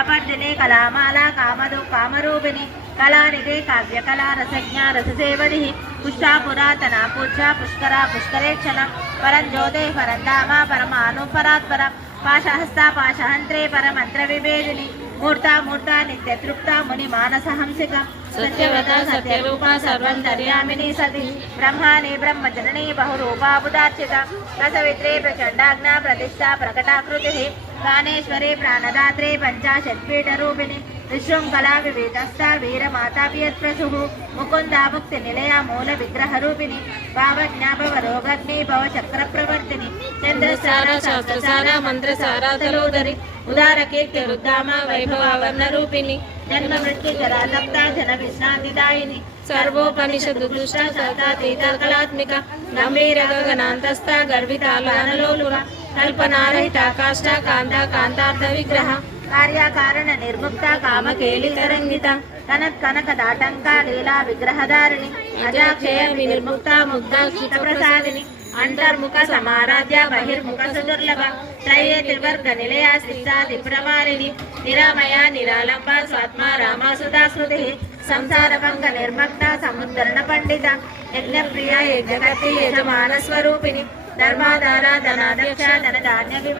कपर्दिनी कलामाला कामदो कामरूपिणी कलानिधे काव्यकला रसज्ञा रससेवधिः पुष्टा पुरातना पूज्या पुष्करा पुष्करेक्षणा परञ्ज्योते परन्धामा परमानुपरात्परा पाशहस्ता पाशहन्त्रे परमन्त्रविभेदिनी मूर्ता मूर्ता नित्यतृप्ता मुनिमानसहंसिका सत्यव्रता सत्यरूपा सर्वन्तर्यामिनी सती ब्रह्माणि ब्रह्मजननी बहुरूपा बुधार्चिता रसवित्रे प्रचण्डाग्ना प्रतिष्ठा प्रकटाकृतिः प्राणेश्वरे प्राणदात्रे पञ्चाशत्पीठरूपिणी विशृङ्खला विवेकस्था वीरमाता वियत्प्रसुः मुकुन्दा मुक्तिनिलया मूलविग्रहरूपिणी भावज्ञा भवरोगग्नि भवचक्रप्रवर्तिनि चन्द्रसारा शास्त्रसारा मन्त्रसारा तलोदरि उदारकीर्तिरुद्धामा वैभवावर्णरूपिणि जन्म मृत्यु जरासक्ता जनविश्रान्तिदायिनि सर्वोपनिषदुदुष्टा सतातीतकलात्मिका गम्भीर गगनान्तस्था गर्भितालानलोलुरा कल्पनारहिता काष्ठा कान्ता कान्तार्थ विग्रह कार्याकारण निर्मुक्ता कामकेलितरङ्गिता कनकदाटङ्का लीला विग्रहधारिणि अजाक्षय विनिर्मुक्ता मुग्धाक्षितप्रसादिनि अंतर्मुख समाराध्य बहिर्मुख सुदुर्लभ त्रये त्रिवर्ग निलया शिक्षादिप्रमारिणि निरामया निरालंबा स्वात्मा रामासुधा स्मृतिः संसारभंग निर्मग्ना समुद्धरण पंडिता यज्ञप्रिया यज्ञकर्त्री यजमान स्वरूपिणी धर्माधारा धनाध्यक्षा धनधान्य